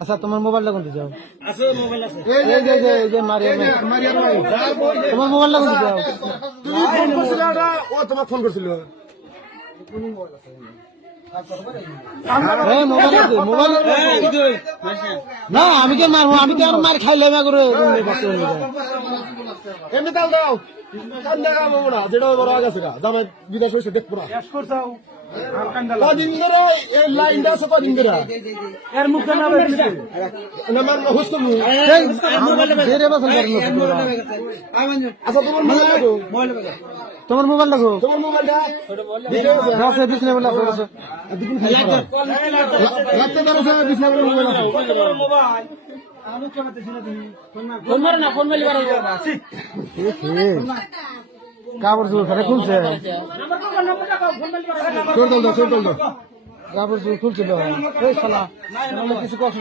আচ্ছা তোমার মোবাইলটা কোনটা যাও। তোমার মোবাইলটা কোনটা যাও? ও তোমার ফোন করছিল। না আমি কে মারবো আমি তো আর মার খাইলে না করে এমনি তাল দাও কান দেখা মামু না যেটা বড় আগে সেটা দামে বিদেশ হয়েছে দেখব না। আচ্ছা তোমার মোবাইল লাগো তোমার মোবাইল লাগো তোমার মোবাইলটা কাপড় চুল খারে খুলছে চোর দল চোর দল কাপড় চুল খুলছিল কিছু কষ্ট